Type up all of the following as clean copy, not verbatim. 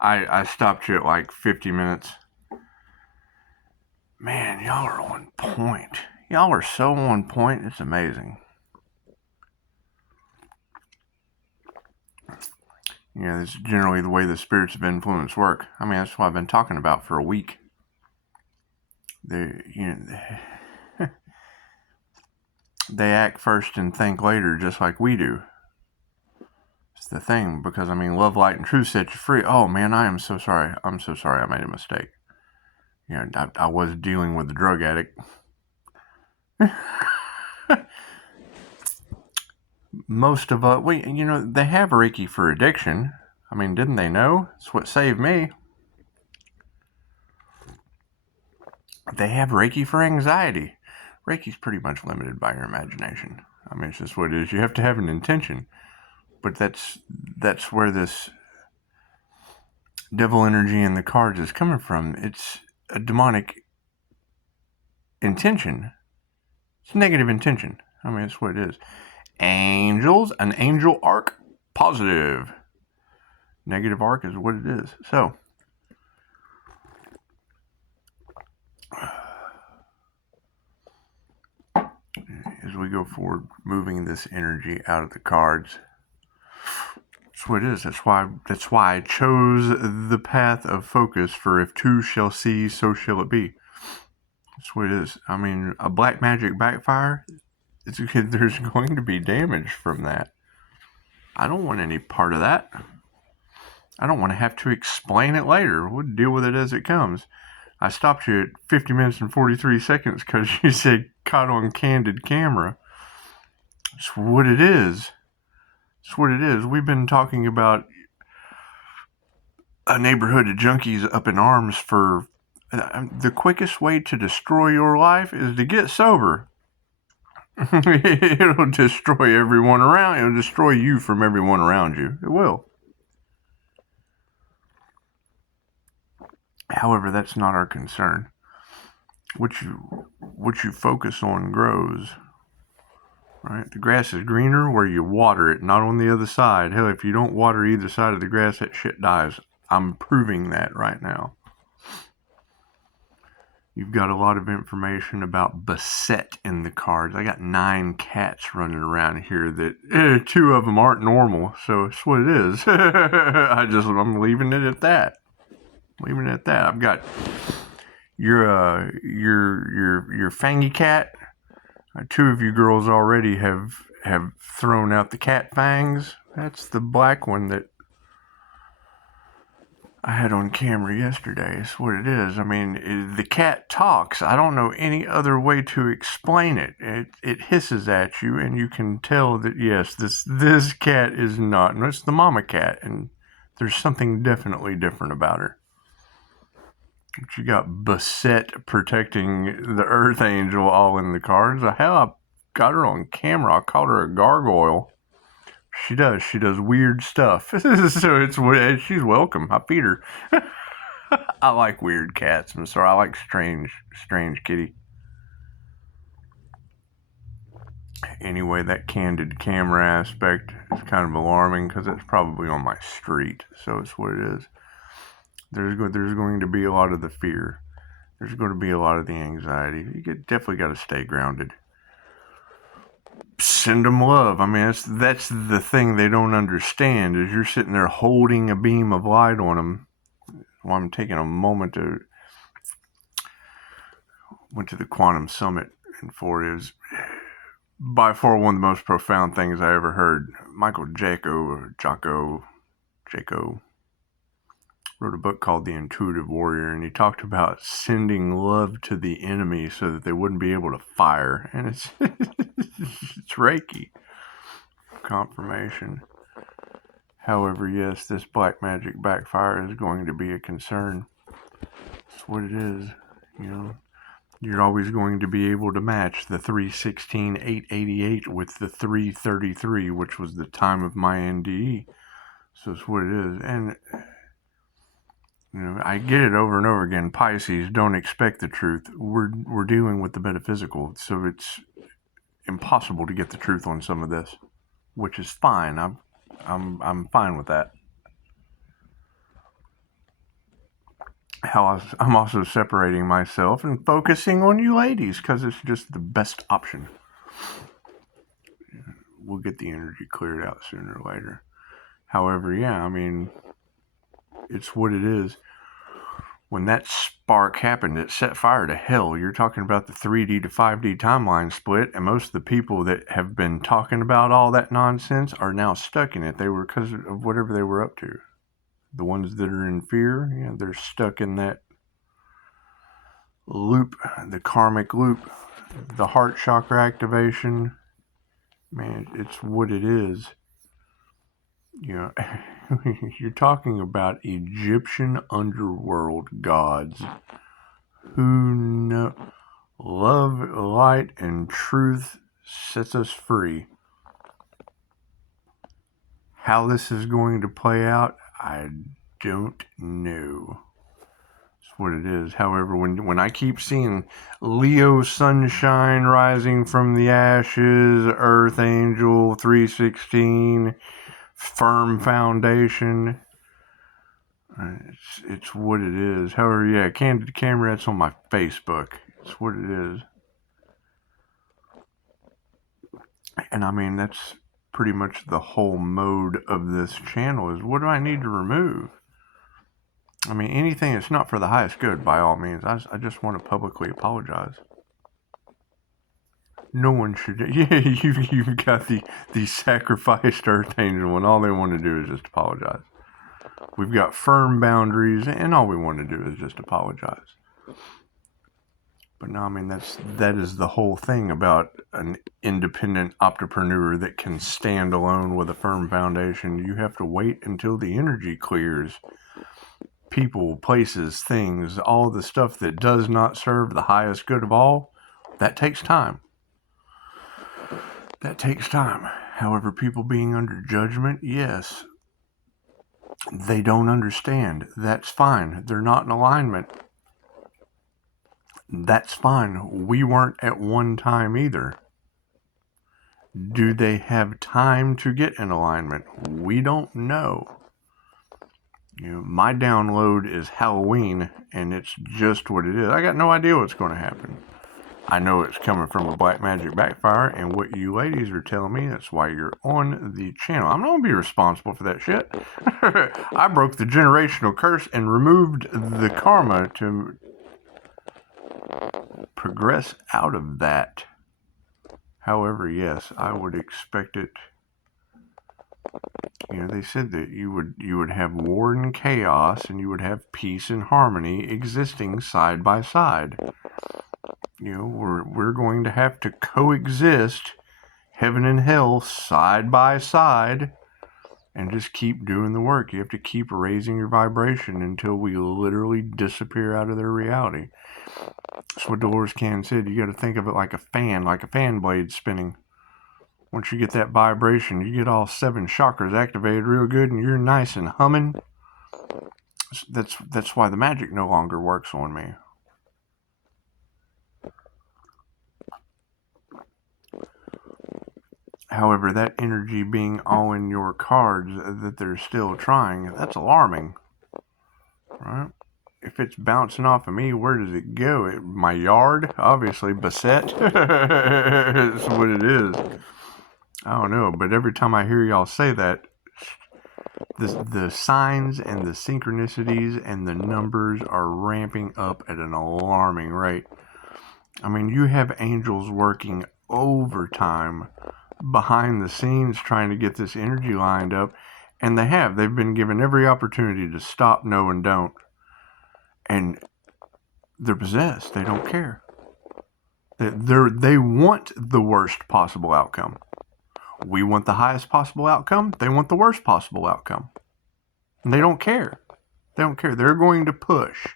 I stopped you at like 50 minutes. Man, y'all are on point. Y'all are so on point. It's amazing. You know, this is generally the way the spirits of influence work. I mean, that's what I've been talking about for a week. They act first and think later, just like we do. It's the thing, because I mean, love, light, and truth set you free. Oh man, I am so sorry. I'm so sorry. I made a mistake. You know, I was dealing with a drug addict. Most of us, they have Reiki for addiction. I mean, didn't they know? It's what saved me. They have Reiki for anxiety. Reiki's pretty much limited by your imagination. I mean, it's just what it is. You have to have an intention. But that's where this devil energy in the cards is coming from. It's a demonic intention. It's negative intention. I mean, that's what it is. Angels, an angel arc, positive. Negative arc is what it is. So, as we go forward, moving this energy out of the cards, that's what it is. That's why I chose the path of focus for if two shall see, so shall it be. That's what it is. I mean, a black magic backfire, there's going to be damage from that. I don't want any part of that. I don't want to have to explain it later. We'll deal with it as it comes. I stopped you at 50 minutes and 43 seconds because you said caught on candid camera. It's what it is. It's what it is. We've been talking about a neighborhood of junkies up in arms for the quickest way to destroy your life is to get sober. It'll destroy everyone around. It'll destroy you from everyone around you. It will. However, that's not our concern. What you focus on grows. Right? The grass is greener where you water it, not on the other side. Hell, if you don't water either side of the grass, that shit dies. I'm proving that right now. You've got a lot of information about beset in the cards. I got 9 cats running around here that 2 of them aren't normal, so it's what it is. I'm leaving it at that. Leaving it at that. I've got your fangy cat. 2 of you girls already have thrown out the cat fangs. That's the black one that I had on camera yesterday. It's what it is. I mean, the cat talks. I don't know any other way to explain it. It hisses at you, and you can tell that, yes, this cat is not. And it's the mama cat, and there's something definitely different about her. But you got Beset protecting the Earth Angel all in the cards. Hell, I got her on camera. I called her a gargoyle. She does weird stuff. So she's welcome. I feed her. I like weird cats. I'm sorry. I like strange kitty. Anyway, that candid camera aspect is kind of alarming because it's probably on my street. So it's what it is. There's going to be a lot of the fear. There's going to be a lot of the anxiety. Definitely got to stay grounded. Send them love. I mean, that's the thing they don't understand is you're sitting there holding a beam of light on them. Well, I'm taking a moment to went to the Quantum Summit in Florida. It was by far one of the most profound things I ever heard. Michael Jocko wrote a book called The Intuitive Warrior, and he talked about sending love to the enemy so that they wouldn't be able to fire. And it's it's Reiki. Confirmation. However, yes, this black magic backfire is going to be a concern. That's what it is. You know, you're always going to be able to match the 316 888 with the 333, which was the time of my NDE. So it's what it is. And you know, I get it over and over again. Pisces don't expect the truth. We're dealing with the metaphysical, so it's impossible to get the truth on some of this, which is fine. I'm fine with that. how I'm also separating myself and focusing on you ladies because it's just the best option. We'll get the energy cleared out sooner or later. However, yeah, I mean, it's what it is. When that spark happened, it set fire to hell. You're talking about the 3D to 5D timeline split, and most of the people that have been talking about all that nonsense are now stuck in it. They were because of whatever they were up to. The ones that are in fear, yeah, they're stuck in that loop, the karmic loop, the heart chakra activation. Man, it's what it is. You know, you're talking about Egyptian underworld gods who know love, light, and truth sets us free. How this is going to play out, I don't know. It's what it is. However, when I keep seeing Leo sunshine rising from the ashes, Earth Angel 316, firm foundation, it's what it is. However, yeah, Candid Camera, that's on my Facebook. It's what it is. And I mean, that's pretty much the whole mode of this channel is what do I need to remove? I mean, anything that's not for the highest good, by all means. I just want to publicly apologize. No one should. Yeah, you've got the sacrificed Earth Angel, and all they want to do is just apologize. We've got firm boundaries, and all we want to do is just apologize. But no, I mean, that is the whole thing about an independent entrepreneur that can stand alone with a firm foundation. You have to wait until the energy clears. People, places, things, all the stuff that does not serve the highest good of all, that takes time. That takes time. However, people being under judgment, yes, they don't understand. That's fine. They're not in alignment. That's fine. We weren't at one time either. Do they have time to get in alignment? We don't know. You know, my download is Halloween, and it's just what it is. I got no idea what's going to happen. I know it's coming from a black magic backfire, and what you ladies are telling me, that's why you're on the channel. I'm not going to be responsible for that shit. I broke the generational curse and removed the karma to progress out of that. However, yes, I would expect it. You know, they said that you would have war and chaos, and you would have peace and harmony existing side by side. You know, we're going to have to coexist, heaven and hell, side by side, and just keep doing the work. You have to keep raising your vibration until we literally disappear out of their reality. That's what Dolores Cannon said. You got to think of it like a fan blade spinning. Once you get that vibration, you get all 7 chakras activated real good, and you're nice and humming. That's why the magic no longer works on me. However, that energy being all in your cards that they're still trying, that's alarming. Right? If it's bouncing off of me, where does it go? My yard? Obviously, beset. That's what it is. I don't know, but every time I hear y'all say that, the signs and the synchronicities and the numbers are ramping up at an alarming rate. I mean, you have angels working overtime behind the scenes trying to get this energy lined up, and they've been given every opportunity to stop, no, and don't, and they're possessed. They don't care. They want the worst possible outcome. We want the highest possible outcome. They want the worst possible outcome. And they don't care. They don't care. They're going to push.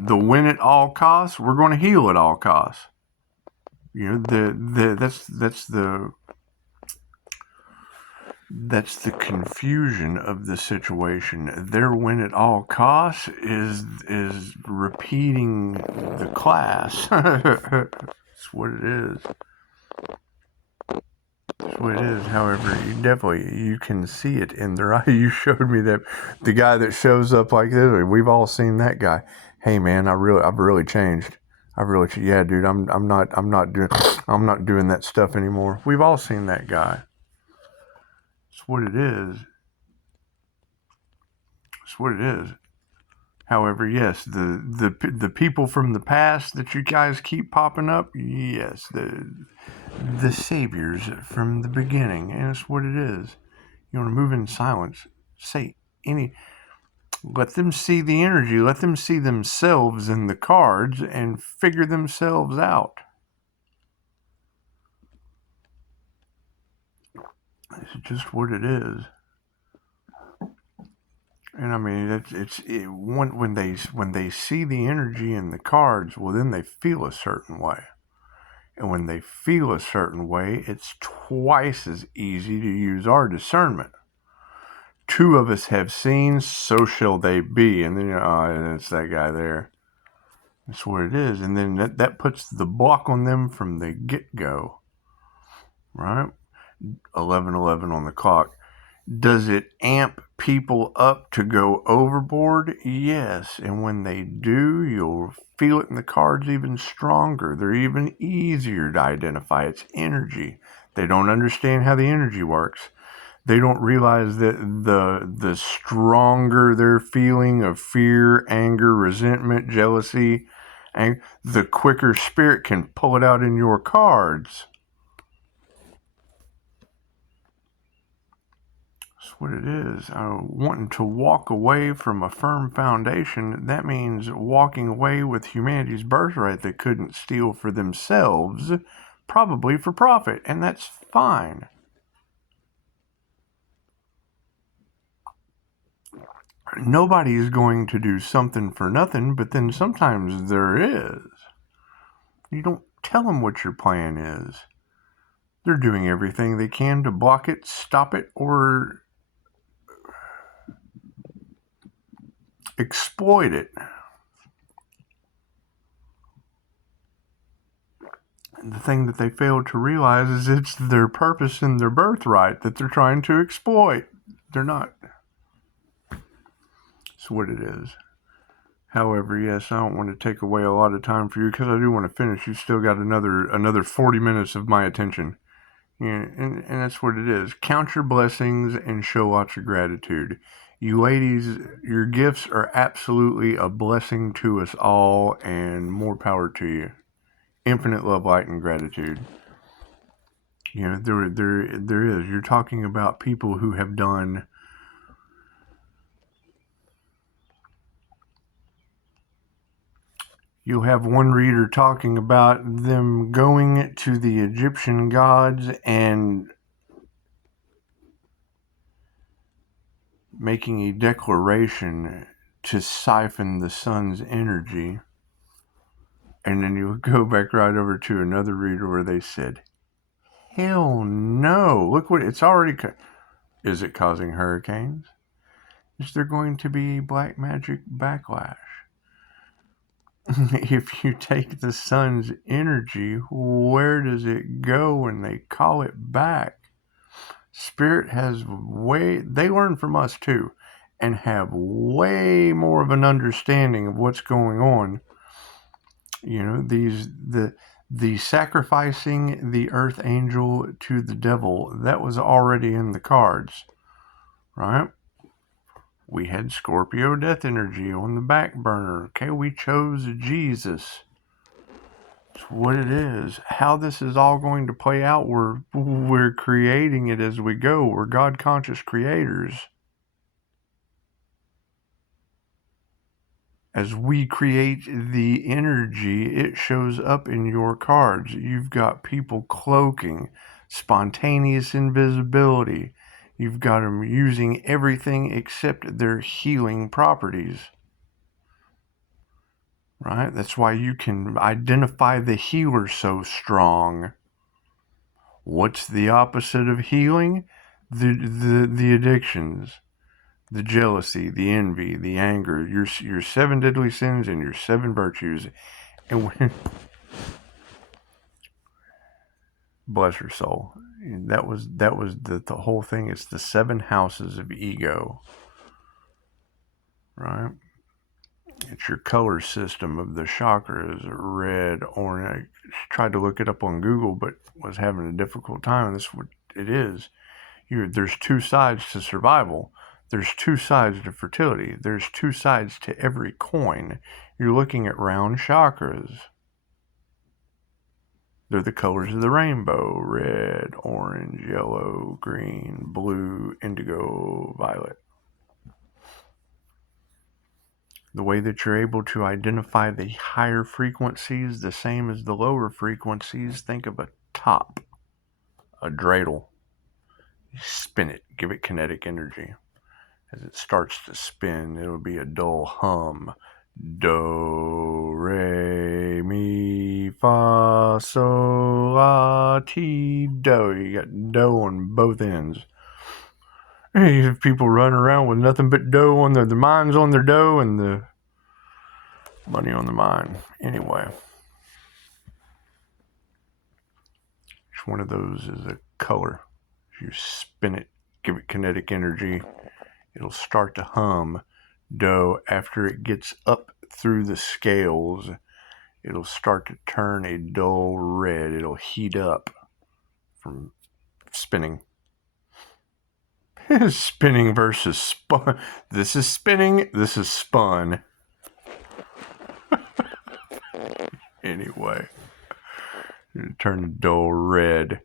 The win at all costs, we're going to heal at all costs. You know, that's the confusion of the situation. Their win at all costs is repeating the class. That's what it is. That's what it is. However, you can see it in their eye. You showed me that the guy that shows up like this. We've all seen that guy. Hey man, I've really changed. Yeah, dude. I'm not doing that stuff anymore. We've all seen that guy. That's what it is. That's what it is. However, yes, the people from the past that you guys keep popping up, yes, the saviors from the beginning, and it's what it is. You want to move in silence. Say any. Let them see the energy. Let them see themselves in the cards and figure themselves out. It's just what it is. And I mean, when they see the energy in the cards, well, then they feel a certain way. And when they feel a certain way, it's twice as easy to use our discernment. Two of us have seen, so shall they be. And then, it's that guy there. That's what it is. And then that puts the block on them from the get-go. Right? 11:11 on the clock. Does it amp people up to go overboard? Yes. And when they do, you'll feel it in the cards even stronger. They're even easier to identify. It's energy. They don't understand how the energy works. They don't realize that the stronger their feeling of fear, anger, resentment, jealousy, and the quicker spirit can pull it out in your cards. That's what it is. Wanting to walk away from a firm foundation, that means walking away with humanity's birthright they couldn't steal for themselves, probably for profit, and that's fine. Nobody is going to do something for nothing, but then sometimes there is. You don't tell them what your plan is. They're doing everything they can to block it, stop it, or exploit it. And the thing that they fail to realize is it's their purpose and their birthright that they're trying to exploit. They're not. It's what it is. However, yes, I don't want to take away a lot of time for you because I do want to finish. You still got another 40 minutes of my attention. Yeah, and that's what it is. Count your blessings and show lots of gratitude. You ladies, your gifts are absolutely a blessing to us all, and more power to you. Infinite love, light, and gratitude. You know, there is. You're talking about people who have done you'll have one reader talking about them going to the Egyptian gods and making a declaration to siphon the sun's energy. And then you'll go back right over to another reader where they said, hell no. Look what it's already. Is it causing hurricanes? Is there going to be black magic backlash? If you take the sun's energy, where does it go when they call it back? Spirit has they learn from us too, and have way more of an understanding of what's going on. You know, the sacrificing the earth angel to the devil, that was already in the cards, right? We had Scorpio death energy on the back burner. Okay, we chose Jesus. It's what it is. How this is all going to play out, we're creating it as we go. We're God conscious creators. As we create the energy, it shows up in your cards. You've got people cloaking, spontaneous invisibility. You've got them using everything except their healing properties. Right? That's why you can identify the healer so strong. What's the opposite of healing? The addictions, the jealousy, the envy, the anger, your 7 deadly sins and your 7 virtues. And Bless her soul. That was the whole thing. It's the 7 houses of ego, right? It's your color system of the chakras: red, orange. I tried to look it up on Google, but was having a difficult time. This is what it is. There's 2 sides to survival. There's 2 sides to fertility. There's 2 sides to every coin. You're looking at round chakras. They're the colors of the rainbow: red, orange, yellow, green, blue, indigo, violet. The way that you're able to identify the higher frequencies, the same as the lower frequencies, think of a top, a dreidel. You spin it, give it kinetic energy. As it starts to spin, it'll be a dull hum. Do, re, mi, fa, sol, la, ti, do. You got do on both ends. Hey, you have people running around with nothing but dough on their minds on their dough and the money on the mind. Anyway, each one of those is a color. If you spin it, give it kinetic energy, it'll start to hum. Dough, after it gets up through the scales, it'll start to turn a dull red. It'll heat up from spinning. Spinning versus spun. This is spinning, this is spun. Anyway, it'll turn a dull red,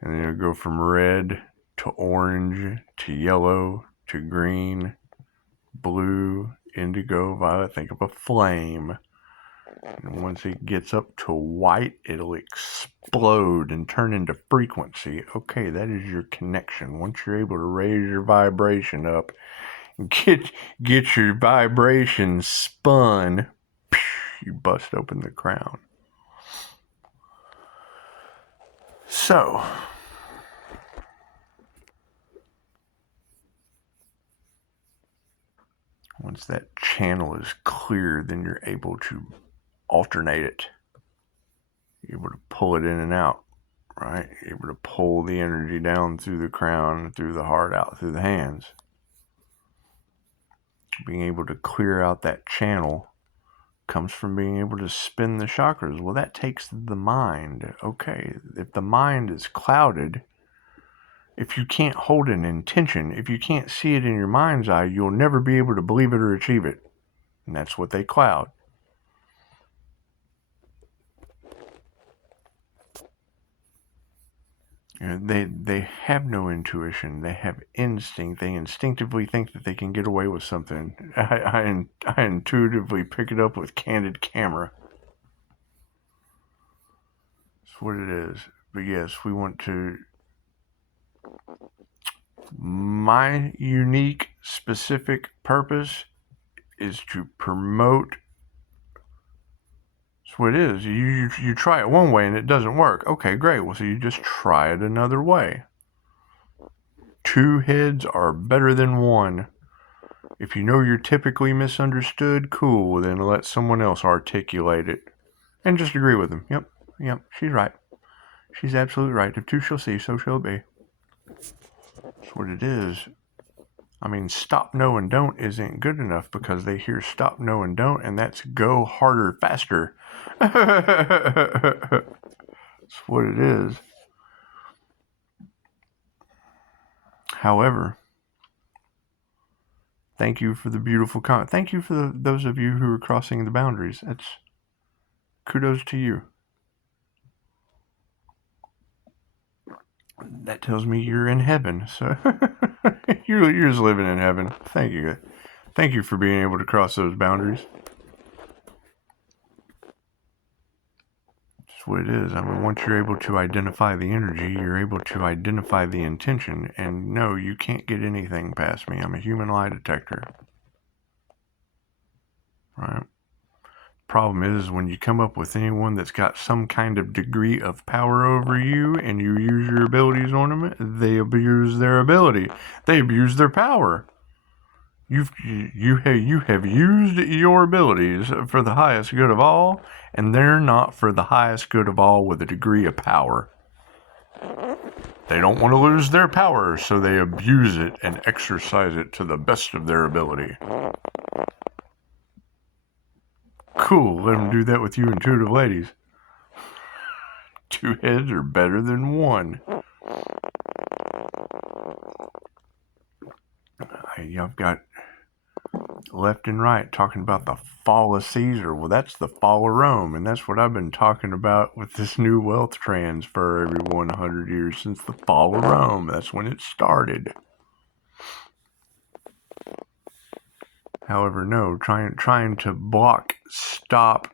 and then it'll go from red to orange to yellow to green, blue, indigo, violet. Think of a flame. And once it gets up to white, it'll explode and turn into frequency. Okay, that is your connection. Once you're able to raise your vibration up, get your vibration spun, you bust open the crown. So, once that channel is clear, then you're able to alternate it. You're able to pull it in and out, right? You're able to pull the energy down through the crown, through the heart, out through the hands. Being able to clear out that channel comes from being able to spin the chakras. Well, that takes the mind. Okay, if the mind is clouded, if you can't hold an intention, if you can't see it in your mind's eye, you'll never be able to believe it or achieve it. And that's what they cloud. You know, they have no intuition. They have instinct. They instinctively think that they can get away with something. I intuitively pick it up with candid camera. That's what it is. But yes, we want to... My unique, specific purpose is to promote... That's what it is. You try it one way and it doesn't work. Okay, great. Well, so you just try it another way. 2 heads are better than 1. If you know you're typically misunderstood, cool, then let someone else articulate it. And just agree with them. Yep, she's right. She's absolutely right. If 2 shall see, so shall it be. That's what it is. I mean, stop, no, and don't isn't good enough because they hear stop, no, and don't, and that's go harder, faster. That's what it is. However, thank you for the beautiful comment. Thank you for those of you who are crossing the boundaries. That's kudos to you. That tells me you're in heaven. So you're just living in heaven. Thank you. Thank you for being able to cross those boundaries. That's what it is. I mean, once you're able to identify the energy, you're able to identify the intention. And no, you can't get anything past me. I'm a human lie detector. Right? Problem is, when you come up with anyone that's got some kind of degree of power over you and you use your abilities on them, they abuse their ability. They abuse their power. You have used your abilities for the highest good of all, and they're not for the highest good of all with a degree of power. They don't want to lose their power, so they abuse it and exercise it to the best of their ability. Cool, let them do that with you intuitive ladies. 2 heads are better than 1. I've got left and right talking about the fall of Caesar. Well, that's the fall of Rome, and that's what I've been talking about with this new wealth transfer every 100 years since the fall of Rome. That's when it started. However, no, trying to block, stop,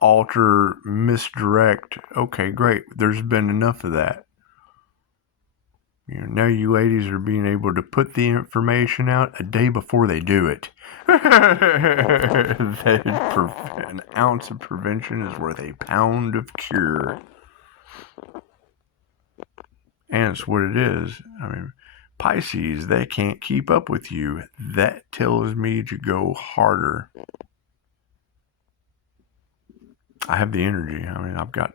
alter, misdirect. Okay, great. There's been enough of that. Now you ladies are being able to put the information out a day before they do it. An ounce of prevention is worth a pound of cure. And it's what it is. I mean, Pisces, they can't keep up with you. That tells me to go harder. I have the energy. I mean, I've got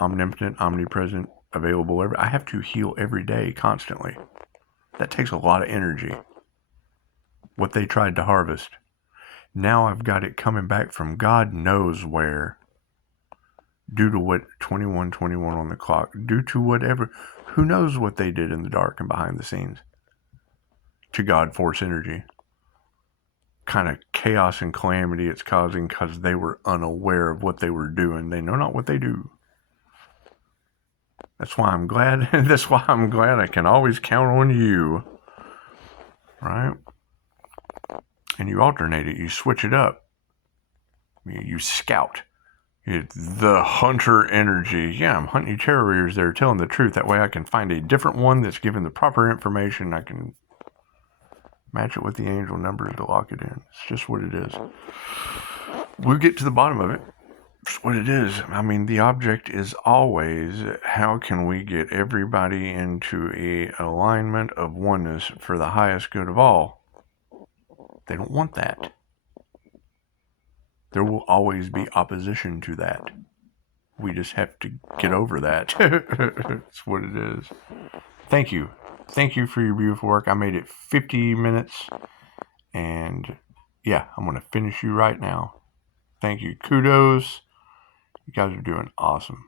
omnipotent, omnipresent, available. I have to heal every day, constantly. That takes a lot of energy. What they tried to harvest. Now I've got it coming back from God knows where. Due to what 21:21 on the clock. Due to whatever. Who knows what they did in the dark and behind the scenes. To God force energy. Kind of chaos and calamity it's causing because they were unaware of what they were doing. They know not what they do. That's why I'm glad. That's why I'm glad I can always count on you. Right? And you alternate it. You switch it up. You scout. The hunter energy. Yeah, I'm hunting terriers that are telling the truth. That way I can find a different one that's given the proper information. I can match it with the angel numbers to lock it in. It's just what it is. We'll get to the bottom of it. It's what it is. I mean, the object is always, how can we get everybody into a alignment of oneness for the highest good of all? They don't want that. There will always be opposition to that. We just have to get over that. That's what it is. Thank you. Thank you for your beautiful work. I made it 50 minutes. And yeah, I'm going to finish you right now. Thank you. Kudos. You guys are doing awesome.